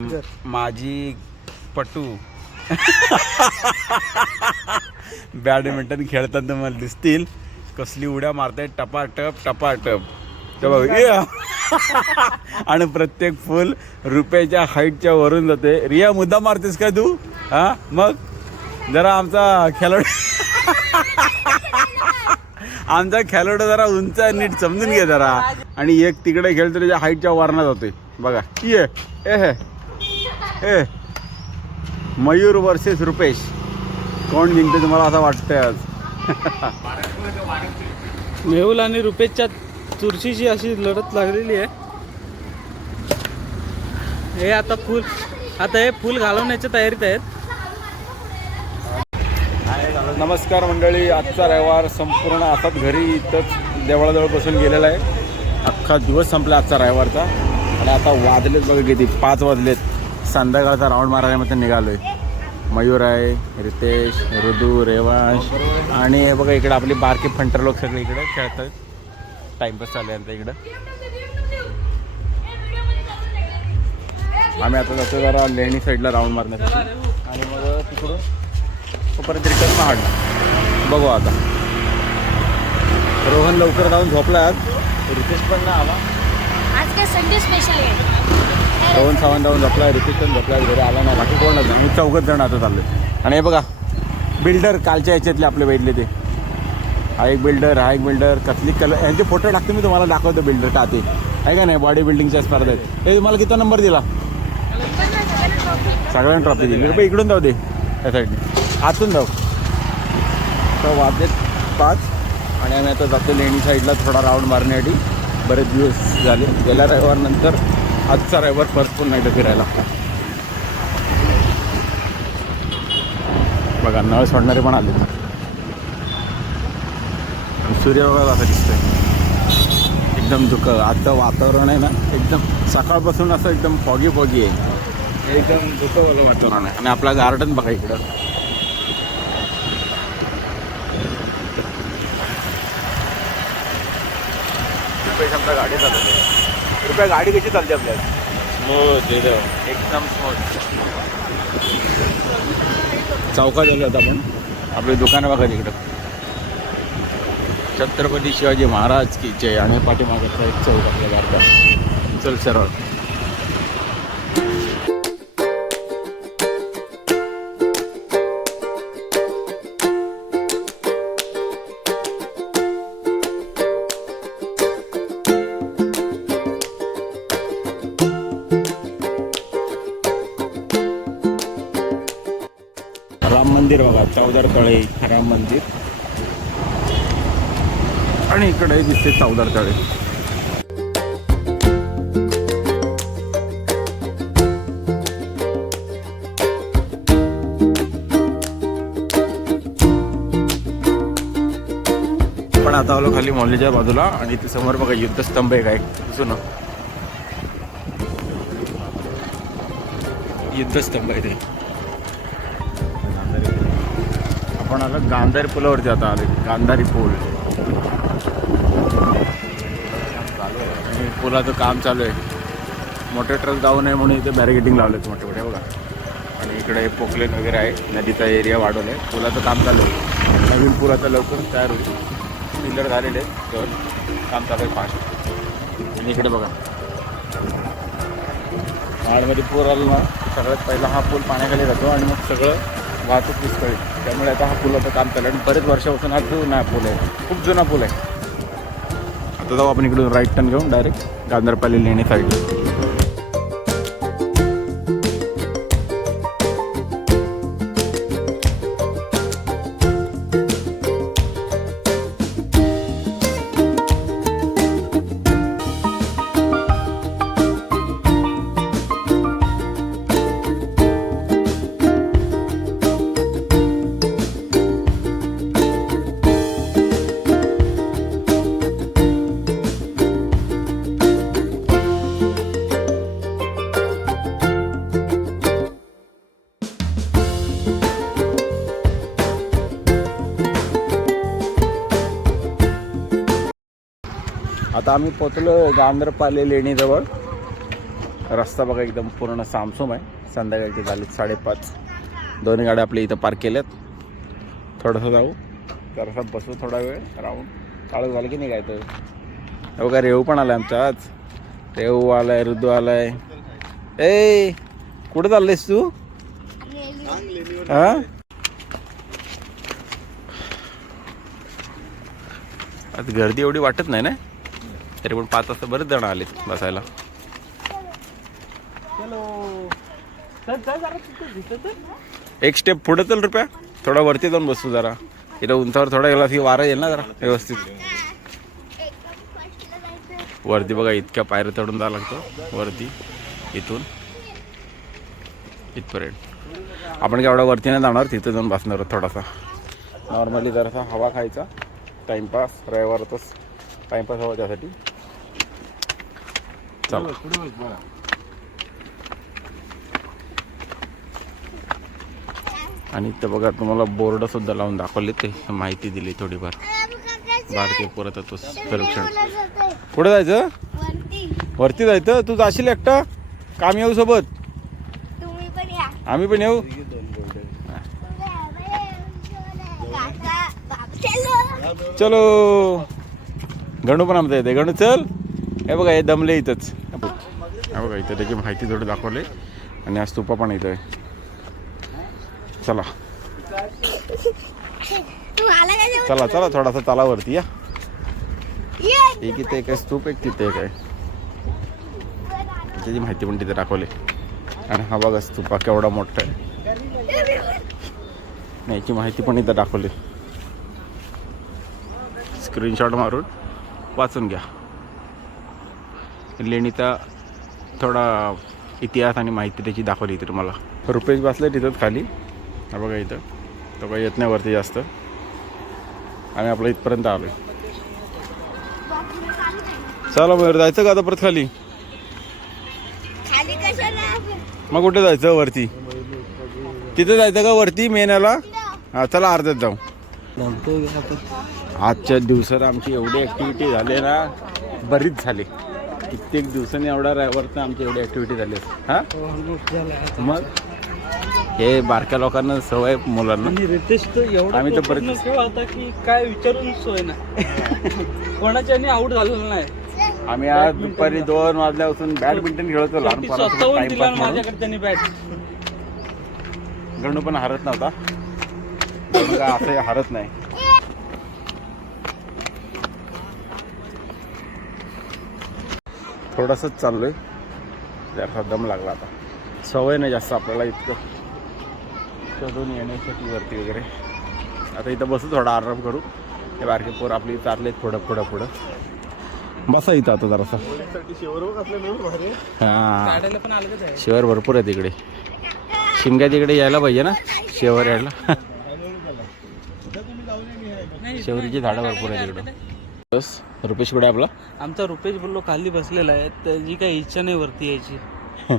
माझी पटू बॅडमिंटन खेळताना मला दिसतील कसली उड्या मारताय टपाटप टपाटप तेव्हा आणि प्रत्येक फुल रुपयाच्या हाईटच्या वरून जाते. रिया मुद्दा मारतेस का तू? हा मग जरा आमचा खेळाडू जरा उंच नीट समजून घे जरा. आणि एक तिकडे खेळतो त्याच्या हाईटच्या वरना जातोय बघा. ये ए मयूर वर्सेस रुपेश कोण जिंकते तुम्हाला असं वाटतंय आज? मेहुल आणि रुपेशच्या चुरशीची अशी लढत लागलेली आहे. हे आता हे फुल घालवण्याच्या तयारीत आहेत. नमस्कार मंडळी, आजचा रविवार संपूर्ण असाच घरी इथंच देवळाजवळ बसून गेलेला आहे. अख्खा दिवस संपला आजचा रविवारचा आणि आता वाजलेत बघा किती 5 वाजलेत. संध्याकाळचा राऊंड मारायला निघालोय. मयूर आहे, रितेश, ऋदू, रेवांश आणि हे बघा इकडे आपली बारकी फंटर लोक सगळे इकडे खेळत आहेत. टाइमपास चालू आहे इकडं. आम्ही आता जातो जरा लेणी साईडला राऊंड मारण्यासाठी आणि मग तिकडून परत रिटर्न मारणार. बघू आता. रोहन लवकर जाऊन झोपला आज. रितेश पण ना आला. आज काय संडे स्पेशल आहे. रोहन सावंत जाऊन झोपला, रितेश पण झोपला, घरी आला नाही. बाकी कोण नाही, मी 4 जण आता चाललोय. आणि हे बघा बिल्डर कालच्या ह्याच्यातले आपले बैठले ते. हा एक बिल्डर कसली कलर यांचे फोटो टाकतो मी तुम्हाला, दाखवतो बिल्डर का ते आहे का नाही. बॉडी बिल्डिंगच्या स्पर्धेत हे तुम्हाला किती नंबर दिला? सगळ्यांना ट्रॉफी दिली. रुपये इकडून जाऊ दे त्या साईडने, आतून जाऊ. तर वाजलेत 5 आणि आम्ही आता जातो लेणी साईडला थोडा राऊंड मारण्यासाठी. बरेच दिवस झाले, गेल्या रविवारनंतर आजचा रविवार परत पुन्हा एकदा फिरायला. बघा नळ सोडणारे पण आले. सूर्य बघा असं दिसतोय एकदम धुकं. आजचं वातावरण आहे ना एकदम सकाळपासून असं एकदम फॉगी आहे. एकदम धुकंवालं वातावरण आहे. आणि आपला गार्डन बघा इकडं. रुपये गाडी चालवते. रुपया गाडी कशी चालते आपल्याला? स्मूथ एकदम स्मूथ. चौकात गेलो होता आपण. आपली दुकानं बघा तिकडं. छत्रपती शिवाजी महाराज की जय. आणि पाठीमागचा एक चौक आपल्या गार्डन. चल सरळ. राम मंदिर बघा, चौदार तळे राम मंदिर. आणि इकडे दिसते चौदार तळे. पण आता आलो खाली मॉलेच्या बाजूला आणि इथे समोर बघा युद्धस्तंभ एक आहे. दिसू ना युद्धस्तंभ आहे ते. आपण आलो गांधारी पुलावरती. आता आले गांधारी पूल. आणि पुलाचं काम चालू आहे. मोठे ट्रक जाऊ नये म्हणून इथे बॅरिकेटिंग लावले मोठे मोठे बघा. आणि इकडे पोकलेन वगैरे आहे. नदीचा एरिया वाढवला आहे. पुलाचं काम चालू आहे. नवीन पूल आता लवकर तयार होईल. पिलर झालेले आहेत तर काम चालू आहे फास्ट. आणि इकडे बघा माळमध्ये पूर आला ना सगळ्यात पहिला हा पूल पाण्याखाली जातो आणि मग सगळं वाहतूक विस्कळीत. त्यामुळे आता हा पुलाचं काम चालू आहे. आणि बरेच वर्षापासून हा जुना पूल आहे, खूप जुना पूल आहे. आता जाऊ आपण इकडून राईट टर्न घेऊन डायरेक्ट गांधारपाली लेणी साईडला. आता आम्ही पोचलो गांधारपाली लेणीजवळ. रस्ता बघा एकदम पूर्ण सामसूम आहे. संध्याकाळचे झाले 5:30. दोन्ही गाड्या आपल्या इथं पार्क केल्यात. थोडंसं जाऊ जरासा बसू थोडा वेळ राहून काळू झालं की निघायचं. बघा रेवू पण आलाय आमच्या आज. रेवू आलाय, ऋतू आलाय. ए कुठं चाललंयस तू? हा आज गर्दी एवढी वाटत नाही ना, तरी पण 5 वाजता बरेच जण आलेत बसायला. एक स्टेप पुढे चल रुपया, थोडा वरती जाऊन बसू जरा. इथं उंचावर थोडा गेला की वारा येईल ना जरा व्यवस्थित. वरती बघा इतक्या पायऱ्या चढून जावं लागतं वरती. इथून इथपर्यंत आपण केवढा वरती नाही जाणार, तिथं जाऊन बसणार थोडासा. नॉर्मली जरासा हवा खायचा, टाइमपास. रविवारच टाइमपास हवा त्यासाठी. चला आणि इथं बघा तुम्हाला बोर्ड सुद्धा लावून दाखवले, ते माहिती दिली थोडीफार. भारतीय पुरातत्व सर्वेक्षण. कुठे जायचं? वरती जायचं. तू जाशील एकटा? काम येऊ सोबत? आम्ही पण येऊ. चलो. गणू पण आमचा येते. गणू चल. हे बघा हे दमले इथंच. हे बघा इथं त्याची माहिती थोडी दाखवली. आणि आज स्तूपा पण इथं आहे. चला चला चला थोडासा तलावरती या. एक इथे एक स्तूप, एक तिथे एक आहे. त्याची माहिती पण तिथे दाखवली. आणि हा बघा स्तूपा केवढा मोठा आहे, याची माहिती पण इथं दाखवली. स्क्रीनशॉट मारून वाचून घ्या. लेणीचा थोडा इतिहास आणि माहिती त्याची दाखवली इथे तुम्हाला. रुपेश बसले तिथंच खाली. हा बघा इथं तो काही येत नाही वरती जास्त. आम्ही आपलं इथपर्यंत आलो. चला बरं जायचं का आता परत खाली? मग कुठे जायचं? वरती. तिथे जायचं का वरती मेनाला? हा चला अर्ध्यात जाऊ. आजच्या दिवसात आमची एवढी ॲक्टिव्हिटी झाली ना, बरीच झाली. कित्येक दिवसांनी एवढा रविवारचं आमची एवढी ॲक्टिव्हिटी झाली. हां मग हे बारक्या लोकांना सवय मुलांना. रितेश तर एवढा आम्ही तर परत होता की काय विचारून सोय ना. कोणाच्यानी आउट झालेलं नाही. आम्ही आज दुपारी 2 वाजल्यापासून बॅडमिंटन खेळतो लहानपणापासून टाइमपास माझ्याकडे त्यांनी बॅट. गणू पण हरत नव्हता. गणू काय असं हरत नाही. थोडंसंच चाललोय, जरा दम लागला आता. सवय नाही जास्त आपल्याला इतकं चढून येण्यासाठी वरती वगैरे. आता इथं बसू, थोडा आराम करू. हे बारके पोर आपली चालले पुढं पुढं पुढं. बसा इथं आता जरासा. हां शेवर भरपूर आहे तिकडे. शिमग्या तिकडे यायला पाहिजे ना शेवर यायला. शेवरीची झाडं भरपूर आहे तिकडं. बस रुपेश कुठे आपला? आमचा रुपेश बोललो खाली बसलेला आहे, त्याची काही इच्छा नाही वरती यायची.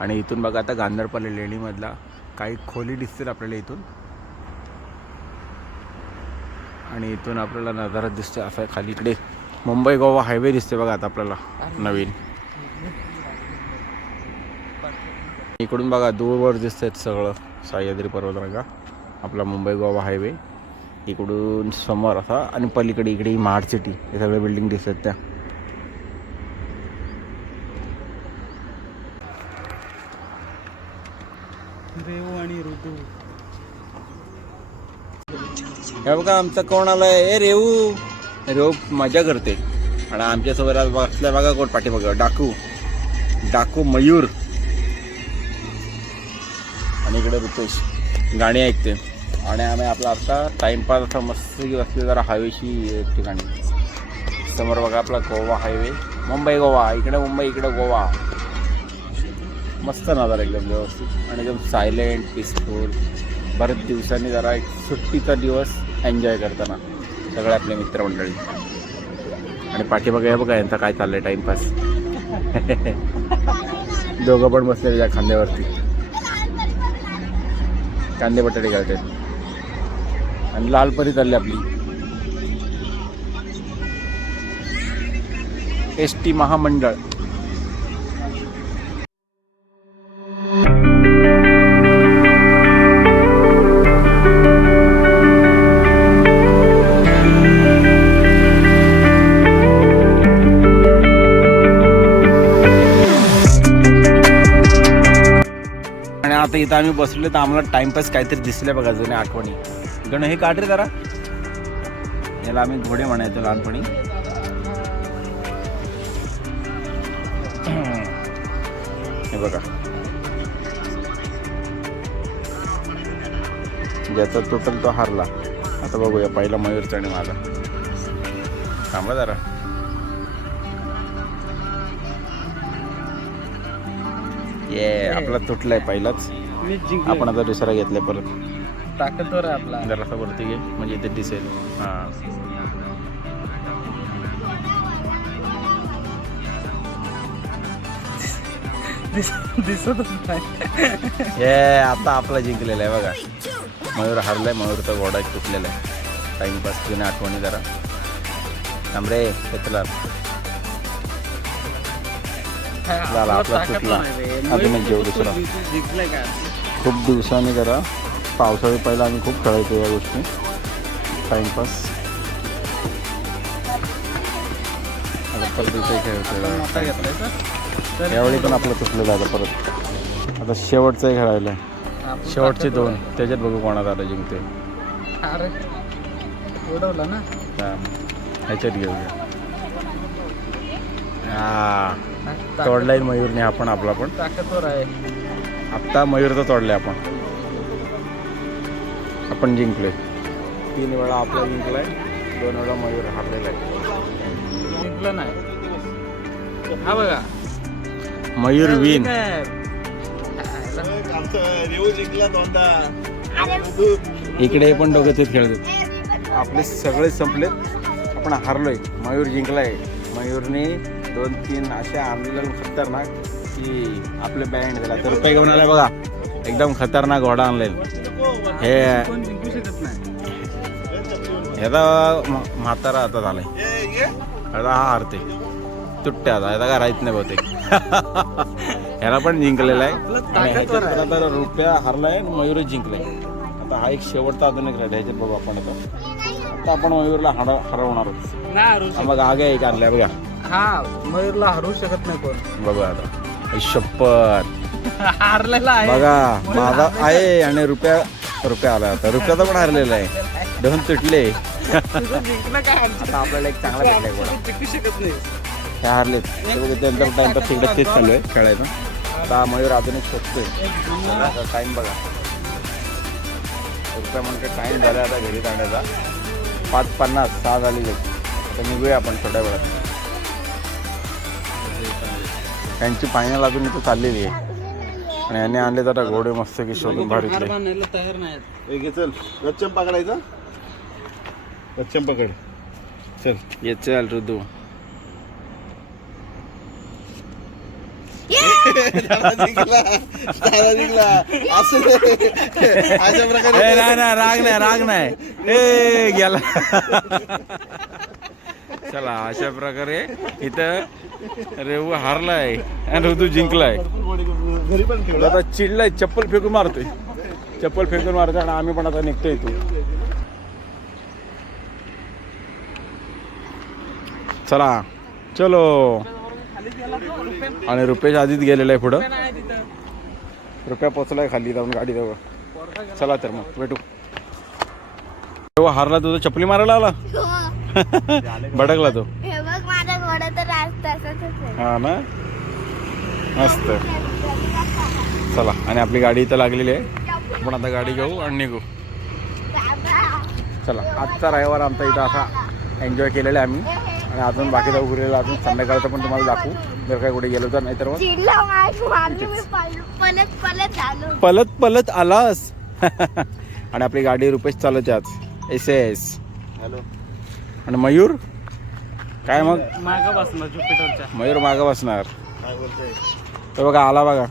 आणि इथून बघा आता गांधरपल्ली लेणीमधला काही खोली दिसतील आपल्याला इथून. आणि इथून आपल्याला नजारा दिसते असा खाली. इकडे मुंबई गोवा हायवे दिसते बघा आता आपल्याला नवीन. इकडून बघा दूरवर दिसतात सगळं सह्याद्री पर्वतरांगा, आपला मुंबई गोवा हायवे. इकडून समोर असा आणि पलीकडे इकडे महाड सिटी, हे सगळे बिल्डिंग दिसतात त्या. रेवू आणि ऋतू. हे बघा आमचा कोण आलाय? ए रेवू. रेवू मजा करते. आणि आमच्यासोबत बसल्या बघा कोण पाठी बघा, डाकू. डाकू मयूर. आणि इकडे रुपेश गाणी ऐकते. आणि आम्ही आपला आता टाइमपास असा मस्त असले जरा हवेशी ठिकाणी. समोर बघा आपला गोवा हायवे, मुंबई गोवा. इकडे मुंबई, इकडे गोवा. मस्त नजारा एकदम व्यवस्थित आणि एकदम सायलेंट, पीसफुल. बरेच दिवसांनी जरा एक सुट्टीचा दिवस एन्जॉय करताना सगळे आपले मित्रमंडळी. आणि पाठीमागे हे बघा यांचा काय चाललंय टाइमपास. दोघं पण बसले त्या खांद्यावरती, कांदे बटाटे घालतात. आणि लालपरी चालली आपली ST महामंडळ. आता इथं आम्ही बसलो तर आम्हाला टाइमपास काहीतरी दिसले बघा जुन्या आठवणी. गण हे काढ रे जरा. याला आम्ही घोडे म्हणायचो लहानपणी. हे बघा ज्याचा टोटल तो हारला. आता बघूया पहिला मयूरचा आणि माझा. थांबा जरा. ये आपला तुटलाय पहिलाच. मी जिंकलो. आपण आता दुसरा घेतलाय परत. ताकदवर आहे आपला. जरासा वरती घे म्हणजे इथे दिसेल. हा दिसतच नाही. ये आता आपला जिंकलेला आहे बघा. मयूर हारलाय. मयूरचा घोडा एक तुटलेला आहे. टाइमपास जुन्या आठवणी जरा. थांबरे घेतला झाला आपला तुटला. अजून एक घेऊ दुसरा. जिंकलाय का? खूप दिवसांनी जरा पावसाळी पहिला आम्ही खूप खेळायचो या गोष्टी. टाइमपास परत मोठा खेळतो. घेतलाय सर. यावेळी पण आपलं तुटलेलं आहे परत. आता शेवटचंही खेळायला. शेवटचे 2 त्याच्यात बघू कोणाचा आता जिंकते. अरे उडवला ना. ह्याच्यात घेऊया. हा तोडलाय मयूरने आपण आपला पण. ताकदवर आहे. आत्ता मयूरचा तोडलाय आपण जिंकलोय. 3 वेळा आपला जिंकलाय. 2 वेळा मयूर हारलेला आहे. जिंकलं नाही. हा बघा मयूर विन. इकडे पण दोघं तेच खेळतात. आपले सगळे संपलेत. आपण हारलोय. मयूर जिंकलाय. मयूरने 2-3 असे आणलेले खतरनाक की आपले बँड झाला. तर रुपये घेऊन आलाय बघा. एकदम खतरनाक घोडा आणलेला. हे कोण जिंकू शकत नाही. ह्याचा म्हातारा आता झालाय. ह्याला हा हारते. तुट्ट्या आता ह्याला काय राहत नाही बहुतेक. ह्याला पण जिंकलेला आहे. आणि ह्याच्यात पण आता रुपया हारलाय आणि मयूरच जिंकलाय. आता हा एक शेवटचा अजून एक राहिला. ह्याच्यात बघू आपण आता आपण मयूरला हरवणार आहोत. नाही हरू मग आगे एक आणलाय बघा. हा मयूरला हरू शकत नाही कोण. बघा आता शपथ. हारलेला आहे बघा माझा आहे आणि रुपया आला. आता रुपयाचा पण हारलेला आहे. 2 तुटले. जिंकलं काय. आता आपल्याला एक चांगला भेटलाय घोडा. जिंकू शकत नाही. हे हारलेत. त्यांचा टाइमपास तिकडे तेच चालू आहे खेळायचं. आता मयूर अजून एक शोधतोय. टाइम बघा. रुपया म्हणते टाइम झाला आता घरी जाण्याचा. 5:50 6 झालेले. आता निघूया आपण थोड्या वेळात. त्यांची फायनल अजून इथं चाललेली आहे. आणि यांनी आणले जरा घोडे मस्त की शोधून भारीतले. बांधायला तयार नाहीत. चल गच्चम पकडायचा. गच्चम पकड. चल ये चल ऋतू. जिंकला. असं अशा प्रकारे राग नाही. ए गेला. चला अशा प्रकारे इथं रेवू हारलाय आणि ऋतू जिंकलाय. घरी पण खेळ. आता चिडलाय. चप्पल फेकून मारतोय. आणि आम्ही पण आता निघतोय इथून. चला चलो. आणि रुपेश आधीच गेलेला आहे पुढं. रुपया पोचलाय खाली जाऊन गाडी जवळ. चला तर मग भेटू. हारला तुझं चपली मारायला आला. भडकला तो. हे बघ माझा घोडा तर आज तसाच आहे. हा ना मस्त. चला आणि आपली गाडी इथं लागलेली आहे. आपण आता गाडी घेऊ आणि निघू. चला आजचा रविवार आमचा इथं असा एन्जॉय केलेला आहे आम्ही. आणि अजून बाकीचा उरलेला अजून संध्याकाळचं पण तुम्हाला दाखवू जर काय कुठे गेलो तर. नाही तर चिडला मागे मी पलत आलो. पलत आलास. आणि आपली गाडी रुपेश चालवते आज. SS. हॅलो. आणि मयूर काय मग. मागं बसणार ज्युपिटरच्या. मयूर मागं बसणार. काय बोलतोय. तर बघा आला बघा.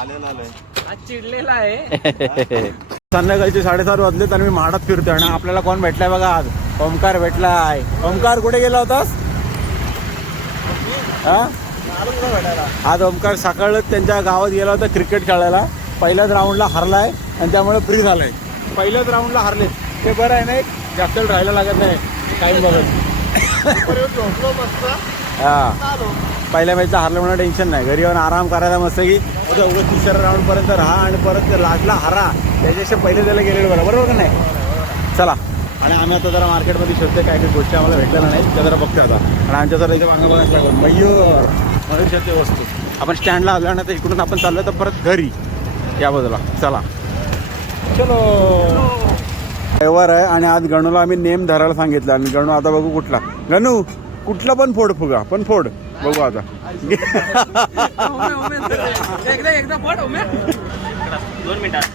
आलेला आलाय. आज चिडलेला आहे. संध्याकाळचे 7:30 वाजलेत आणि मी म्हाडात फिरतोय. आणि आपल्याला कोण भेटलाय बघा आज. ओमकार भेटलाय. ओमकार कुठे गेला होतास. हा आज ओमकार सकाळच त्यांच्या गावात गेला होता क्रिकेट खेळायला. पहिल्याच राऊंडला हरलाय आणि त्यामुळे फ्री झालाय. पहिल्याच राऊंडला हरले. ते बरं आहे नाही जास्त वेळ राहायला लागत नाही. टाईम बघत. हा पहिल्या मॅचचा हारलं म्हणून टेन्शन नाही, घरी येऊन आराम करायला मस्त की उगाच तिसऱ्या राऊंडपर्यंत राहा आणि परत लास्टला हारा, त्याच्याशी पहिले त्याला गेलेलं बरं, बरोबर का नाही? चला. आणि आम्ही आता जरा मार्केटमध्ये शोधते काय काही गोष्टी आम्हाला भेटलेल्या नाही, त्या जरा बघतो आता. आणि आमच्या जरा इथे मागं बघायला लागलं मयूर म्हणून शोधते वस्तू. आपण स्टँडला आलो ना, तर इकडून आपण चाललो तर परत घरी या बाजूला. चला चलो. रविवार आहे आणि आज गणूला आम्ही नेम धरायला सांगितलं आणि गणू आता बघू कुठला. गणू कुठला पण फोड फुगा, पण फोड बघू आता. एकदा पड 2 मिनिटात